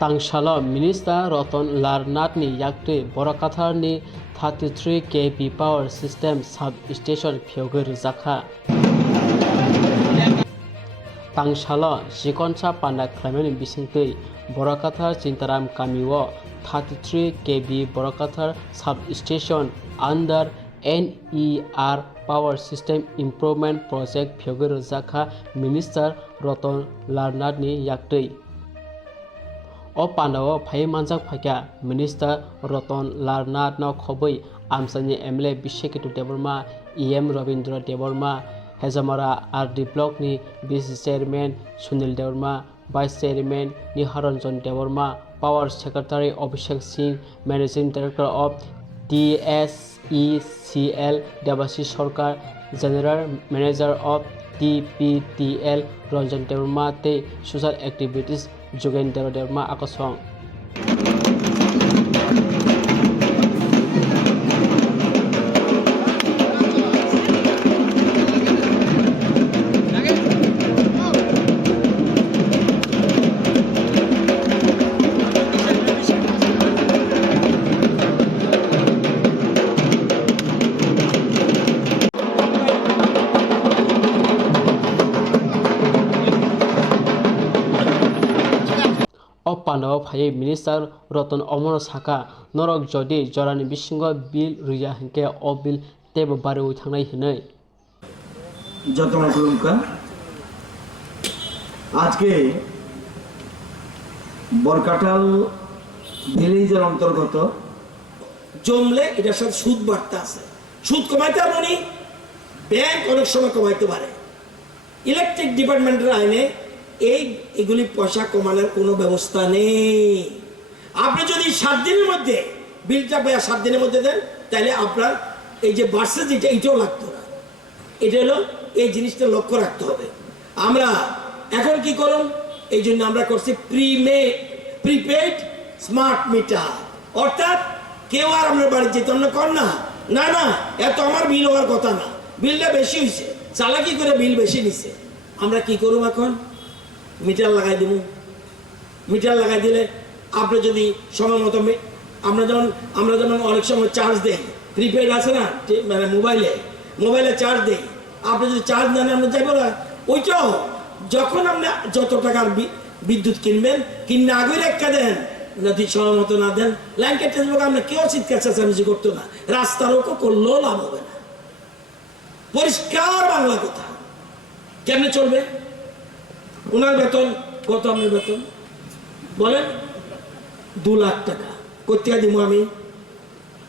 Tangshala Minister Ratan Larnatni Yakti Borakatarni 33 kV power system substation Pyogir Zakha Tangshala Shikoncha Panda Kramen Bisingtui Borakatar Cintaram Kamiwo 33 kV Borakatar substation under NER Power System Improvement Project Pyogir Zakha Minister Ratan Larnatni Yakti O Pandao Pai Manjak Phaka Minister Ratan Larnat no Khobui Amsani MLA Bishekitu Deborma EM Rabindra Deborma Hezamara RD Block ni Vice Chairman Sunil Deborma Vice Chairman ni Haranjan Deborma Power Secretary Abhishek Singh Managing Director of TSECL Devashish Sarkar General Manager of TPTL Ranjan Deborma te social activities Jogendra Deborma Akasong Pandao Pai Minister Ratan Omar Saka Norok Jodi Jorani Bishingo Bill Ruya Henke O Bill Teb Baru Thangnai Hinai যতনা করুমকা আজকে বরকাটাল ভিলেজের অন্তর্গত জমলে এটার সাথে সুদ বাড়তে আছে সুদ কমাইতে পারবনি bank অনেক সময় কমাইতে পারে ইলেকট্রিক ডিপার্টমেন্টের আইনে এগুলি পয়সা কমানোর কোনো ব্যবস্থা নেই আপনি যদি 7 দিনের মধ্যে বিলটা পায় 7 দিনের মধ্যে দেন তাহলে আপনার এই যে বাড়ছে যেটা এটাও লাগতো না এটা হলো এই জিনিসটা লক্ষ্য রাখতে হবে আমরা এখন কি করুন এই জন্য আমরা করছি প্রিপেড স্মার্ট মিটার অর্থাৎ কেউ আর আমরা বাড়ি যেতাম না কর না না না এত আমার বিল হওয়ার কথা না বিলটা বেশি হয়েছে চালাকি করে বিল বেশি নিছে আমরা কি করব এখন মিটার লাগাই দেব মিটার লাগাই দিলে আপনি যদি সময় মতো আমরা যেমন অনেক সময় চার্জ দেই প্রিপেড আছে না মানে মোবাইলে চার্জ দেই আপনি যদি চার্জ নেন আমরা যাইব না ওইটাও যখন আপনি যত টাকার বিদ্যুৎ কিনবেন কিনে আগে রেখা দেন যদি সময় মতো না দেন লাইন কেটে দেবো আমরা কেউ চিৎকার চেঁচামেচি করতো না রাস্তারও করলেও লাভ হবে না পরিষ্কার বাংলা কথা কেমনে চলবে ওনার বেতন কত আপনার বেতন বলেন 2 লাখ টাকা কোথেকে দিব আমি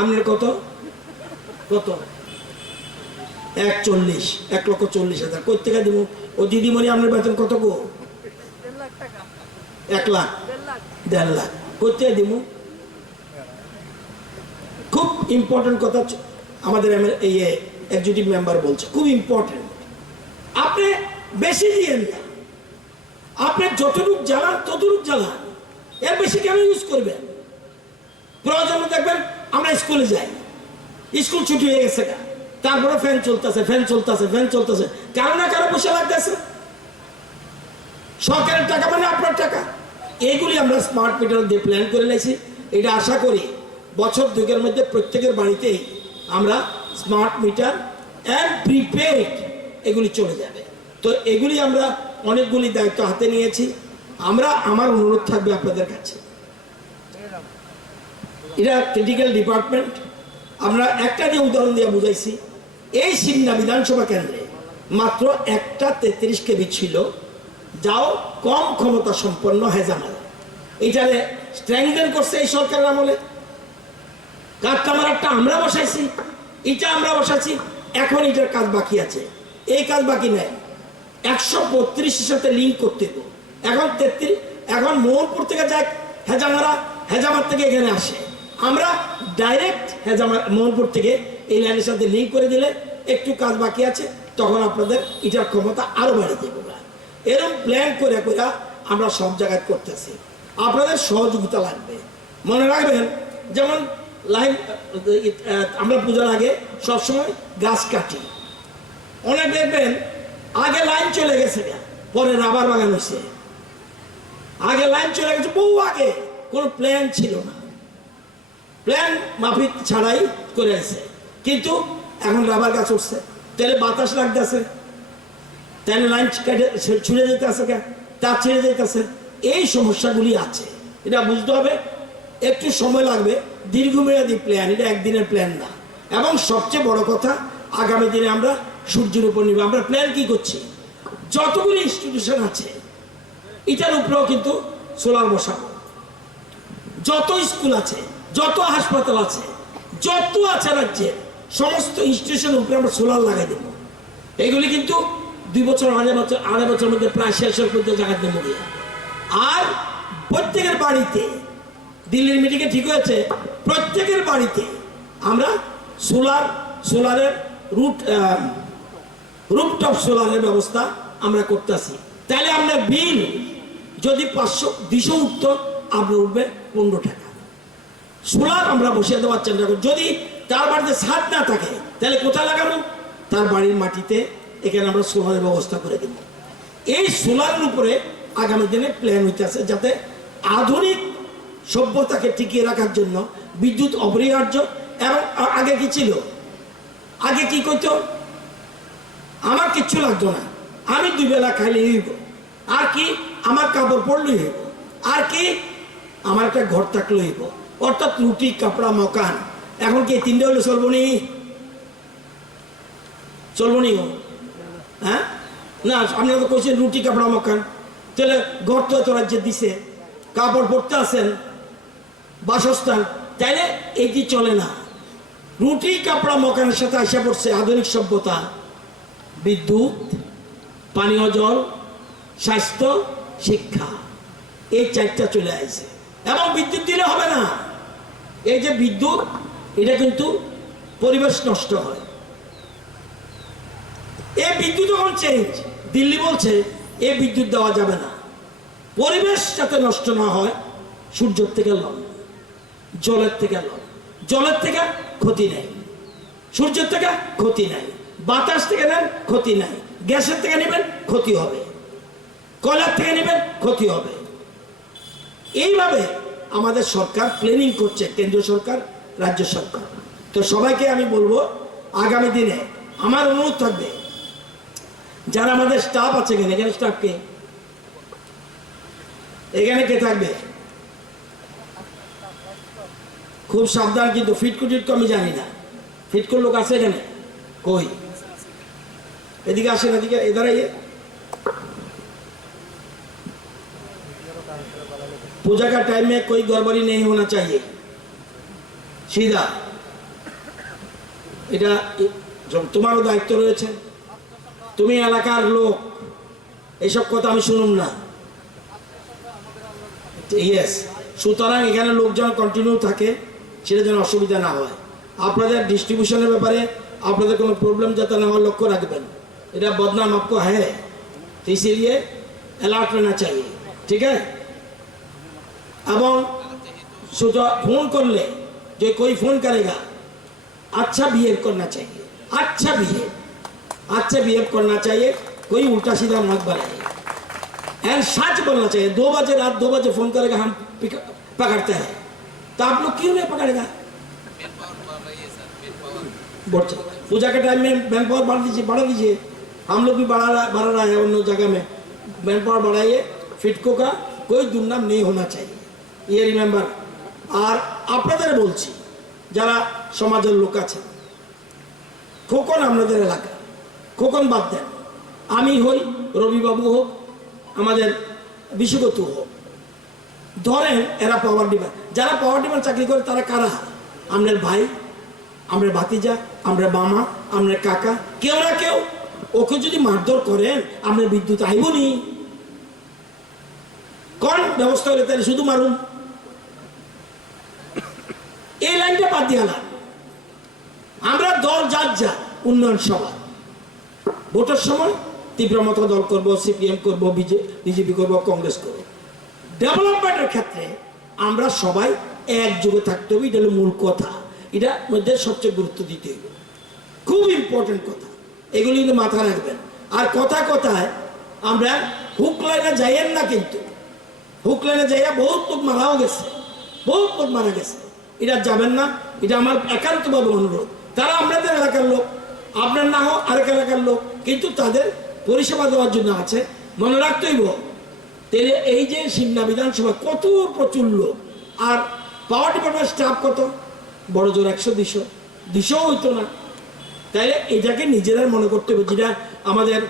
আপনার কত কত 1,40,000 কোথেকে দিব ও দিদিমণি আপনার বেতন কত গো 1 লাখ 1.5 লাখ কোথেকে দিব খুব ইম্পর্টেন্ট কথা আমাদের এই এক্সিকিউটিভ মেম্বার বলছে খুব ইম্পর্টেন্ট আপনি বেশি দিয়েন না আপনি যতটুকু জ্বালান ততটুকু জ্বালান এর বেশি কেন ইউজ করবেন প্রয়োজন দেখবেন আমরা স্কুলে যাই স্কুল ছুটি হয়ে গেছে তারপরে ফ্যান চলতেছে কারো না কারো পয়সা লাগতেছে সরকারের টাকা মানে আপনার টাকা এইগুলি আমরা স্মার্ট মিটার দিয়ে প্ল্যান করে নিয়েছি এটা আশা করি বছর 2 মধ্যে প্রত্যেকের বাড়িতেই আমরা স্মার্ট মিটার অ্যান্ড প্রিপেড এগুলি চলে যাবে তো এগুলি আমরা অনেকগুলি দায়িত্ব হাতে নিয়েছি আমার অনুরোধ থাকবে আপনাদের কাছে এটা ক্রিটিক্যাল ডিপার্টমেন্ট আমরা একটা যে উদাহরণ দিয়ে বুঝাইছি এই সিমনা বিধানসভা কেন্দ্রে মাত্র একটা 33 কেবি ছিল যাও কম ক্ষমতা সম্পন্ন হেজামাল এইটারে স্ট্রেংথেন করছে এই সরকারের আমলে কাঠকামারটা আমরা বসাইছি আমরা বসাচ্ছি এখন এটার কাজ বাকি আছে এই কাজ বাকি নেই 132 সাথে লিঙ্ক করতে হবে এখন 33 এখন মোহনপুর থেকে যায় হেজামার থেকে এখানে আসে আমরা ডাইরেক্ট মোহনপুর থেকে এই লাইনের সাথে লিঙ্ক করে দিলে একটু কাজ বাকি আছে তখন আপনাদের এটার ক্ষমতা আরো বাড়িয়ে দেবো এরকম প্ল্যান করে আমরা সব জায়গায় করতেছি আপনাদের সহযোগিতা লাগবে মনে রাখবেন যেমন লাইন আমরা পূজার আগে সবসময় গাছ কাটি অনেক দেখবেন আগে লাইন চলে গেছে পরে রাবার বাগান হয়েছে আগে লাইন চলে গেছে বহু আগে, কোনো প্ল্যান ছিল না, প্ল্যান মাফিক ছাড়াই করে আছে। কিন্তু এখন রাবার গাছ উঠছে, তাহলে বাতাস লাগতেছে, তাহলে লাইন ছুড়ে যেতে আছে, তার ছেড়ে যেতেছে, এই সমস্যাগুলি আছে। এটা বুঝতে হবে, একটু সময় লাগবে, দীর্ঘমেয়াদী প্ল্যান, এটা একদিনের প্ল্যান না। এবং সবচেয়ে বড় কথা, আগামী দিনে আমরা সূর্যের উপর নির্ভর, আমরা প্ল্যান কি করছি, যতগুলি ইনস্টিটিউশন আছে এটার উপরেও কিন্তু সোলার বসাবো। যত স্কুল আছে, যত হাসপাতাল আছে, যত আছে রাজ্যের সমস্ত ইনস্টিটিউশনের উপরে আমরা সোলার লাগাই দেব। এগুলি কিন্তু 2 বছর, আড়াই বছরের মধ্যে প্রায় শেষের মধ্যে জায়গা দেবো। আর প্রত্যেকের বাড়িতে, দিল্লির মিটিংয়ে ঠিক হয়েছে, প্রত্যেকের বাড়িতে আমরা সোলারের রুফটপ সোলারের ব্যবস্থা আমরা করতেছি। তাহলে আপনার বিল যদি 500-200 উঠত, আপনার উঠবে 15 টাকা। সোলার আমরা বসিয়ে দেওয়ার চেষ্টা করি। যদি তার বাড়িতে ছাদ না থাকে, তাহলে কোথায় লাগানো, তার বাড়ির মাটিতে এখানে আমরা সোলারের ব্যবস্থা করে দেব। এই সোলারের উপরে আগামী দিনে প্ল্যান হইতেছে, যাতে আধুনিক সভ্যতাকে টিকিয়ে রাখার জন্য বিদ্যুৎ অপরিহার্য। এবং আগে কি ছিল, আগে কি করতো, আমার কিচ্ছু লাগতো না, আমি 2 বেলা খাইলে হইব, আর কি আমার কাপড় পরলেই হইব, আর কি আমার একটা ঘর থাকলে হইব, অর্থাৎ রুটি, কাপড়া, মকান। এখন কি 3টে হলে চলবনি? চলবনি? হ্যাঁ না, আপনারা তো কইছেন রুটি, কাপড়া, মকান। তাহলে ঘর তো এত রাজ্যে দিছে, কাপড় পরতে আছেন, বাসস্থান, তাইলে এটি চলে না। রুটি, কাপড়া, মকানের সাথে আসা পড়ছে আধুনিক সভ্যতা, বিদ্যুৎ, পানীয় জল, স্বাস্থ্য, শিক্ষা, এই 4টা চলে আসছে। এবং বিদ্যুৎ দিলে হবে না, এই যে বিদ্যুৎ, এটা কিন্তু পরিবেশ নষ্ট হয়। এই বিদ্যুৎ এখন চেঞ্জ, দিল্লি বলছে এই বিদ্যুৎ দেওয়া যাবে না, পরিবেশ যাতে নষ্ট না হয়। সূর্যের থেকে লন, জলের থেকে লন, জলের থেকে ক্ষতি নেই, সূর্যের থেকে ক্ষতি নাই, বাতাস থেকে নেন ক্ষতি নাই, গ্যাসের থেকে নেবেন ক্ষতি হবে, কয়লার থেকে নেবেন ক্ষতি হবে। এইভাবে আমাদের সরকার প্ল্যানিং করছে, কেন্দ্র সরকার, রাজ্য সরকার। তো সবাইকে আমি বলবো, আগামী দিনে আমার অনুরোধ থাকবে, যারা আমাদের স্টাফ আছে, এখানে স্টাফকে, এখানে কে থাকবে খুব সাবধান, কিন্তু ফিটকো টিটকো আমি জানি না, ফিটকোর লোক আছে এখানে? কই, এদিকে আসেন, এদিকে এদারাইয়ে। पूजा का टाइम में कोई गड़बड़ी नहीं होना चाहिए, सीधा। এটা তোমারও দায়িত্ব রয়েছে, তুমি এলাকার লোক, এইসব কথা আমি শুনুন না। ইয়েস, সুতরাং এখানে লোকজন কন্টিনিউ থাকে, সেটা যেন অসুবিধা না হয়। আপনাদের ডিস্ট্রিবিউশনের ব্যাপারে আপনাদের কোনো প্রবলেম যাতে না হয় লক্ষ্য রাখবেন। এটা বদনাম आपको है, तो इसीलिए अलर्ट रहना चाहिए, ठीक है। এবং শুধু ফোন করলে, जो कोई फोन करेगा, अच्छा बिहेव करना चाहिए, अच्छा बिहेव करना चाहिए, कोई उल्टा सीधा मत बनाए, एंड सच बोलना चाहिए। 2 बजे, रात 2 बजे फोन करेगा, हम पकड़ते हैं, तो आप लोग क्यों नहीं पकड़ेगा? पूजा के टाइम में मैन पावर बढ़ा दीजिए, हम लोग भी बढ़ा रहा है उन जगह में, मैन पावर बढ़ाइए। फिटको का कोई दुर्नाम नहीं होना चाहिए, ये रिमेम्बर। और আপনাদের বলছি, যারা সমাজের লোক আছে, খোকন আপনাদের এলাকা, খোকন বাদ দেন, আমি হই, রবিবাবু হোক, আমাদের বিশ্বগত হোক, ধরেন এরা পাওয়ার ডিমান্ড, যারা পাওয়ার ডিমান্ড চাকরি করে তারা কারা? আমাদের ভাই, আমরা ভাতিজা, আমরা মামা, আমরা কাকা, কেউ না কেউ। ওকে যদি মারধর করেন, আপনার বিদ্যুৎ আইবনি, কোন ব্যবস্থা হলে তাহলে শুধু মারুন, এই লাইনটা বাদ দিয়ে না। আমরা দল যার যা, উন্নয়ন সভা, ভোটের সময় তীব্রমত দল করবো, সিপিএম করবো, বিজেপি করবো, কংগ্রেস করবো। ডেভেলপমেন্টের ক্ষেত্রে আমরা সবাই একযোগে থাকতে হবে, এটা হলো মূল কথা। এটা মধ্যে সবচেয়ে গুরুত্ব দিতে হবে, খুব ইম্পর্টেন্ট কথা, এগুলি কিন্তু মাথায় রাখবেন। আর কথায় আমরা হুক লাইনে যাইয়েন না, কিন্তু হুকলেনে যাইয়া বহুত লোক মারাও গেছে, বহুত লোক মারা গেছে। এটা যাবেন না, এটা আমার একান্তভাবে অনুরোধ। তারা আপনাদের এলাকার লোক, আপনার না হোক আরেক এলাকার লোক, কিন্তু তাদের পরিষেবা দেওয়ার জন্য আছে। মনে রাখতেইব তাহলে এই যে সিমনা বিধানসভা কত প্রচুর লোক, আর পাওয়ার ডিপার্টমেন্ট স্টাফ কত, বড় জোর 100-200 হইতো না। তাইলে এটাকে নিজেরা মনে করতে হবে, যেটা আমাদের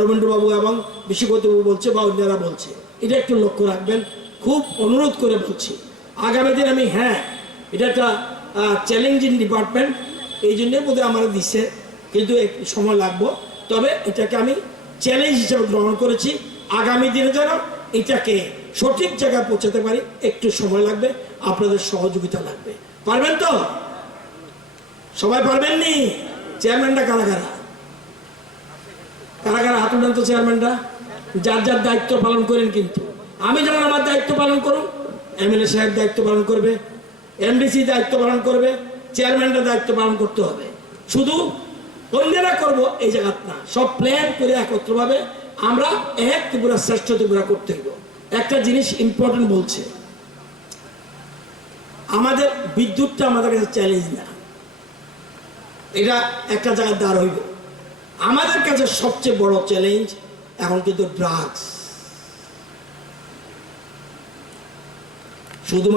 রবীন্দ্রবাবু এবং বিশ্বকতবাবু বলছে বা অন্যরা বলছে, এটা একটু লক্ষ্য রাখবেন, খুব অনুরোধ করে বলছি। আগামী দিন আমি, হ্যাঁ এটা একটা চ্যালেঞ্জিং ডিপার্টমেন্ট, এই জন্যই বোধহয় আমার দিচ্ছে, কিন্তু একটু সময় লাগবে। তবে এটাকে আমি চ্যালেঞ্জ হিসেবে গ্রহণ করেছি। আগামী দিনে যেন এটাকে সঠিক জায়গায় পৌঁছাতে পারি, একটু সময় লাগবে, আপনাদের সহযোগিতা লাগবে। পারবেন তো? সবাই পারবেন নি? চেয়ারম্যানরা কারা কারা কারা কারা হাত উঠান তো। চেয়ারম্যানরা যার যার দায়িত্ব পালন করেন, কিন্তু আমি যেমন আমার দায়িত্ব পালন করুন, এমএলএ সাহেব দায়িত্ব পালন করবে, এমডিসি দায়িত্ব পালন করবে, চেয়ারম্যানরা দায়িত্ব পালন করতে হবে। শুধু অন্যরা করবো এই জায়গা না, সব প্ল্যান করে একত্রভাবে আমরা এক ত্রিপুরা শ্রেষ্ঠ ত্রিপুরা করতে হইব। একটা জিনিস ইম্পর্টেন্ট বলছে, আমাদের বিদ্যুৎটা আমাদের কাছে চ্যালেঞ্জ না, এটা একটা জায়গায় দাঁড় হইব। আমাদের কাছে সবচেয়ে বড় চ্যালেঞ্জ এখন কিন্তু ড্রাগস। শুধুমাত্র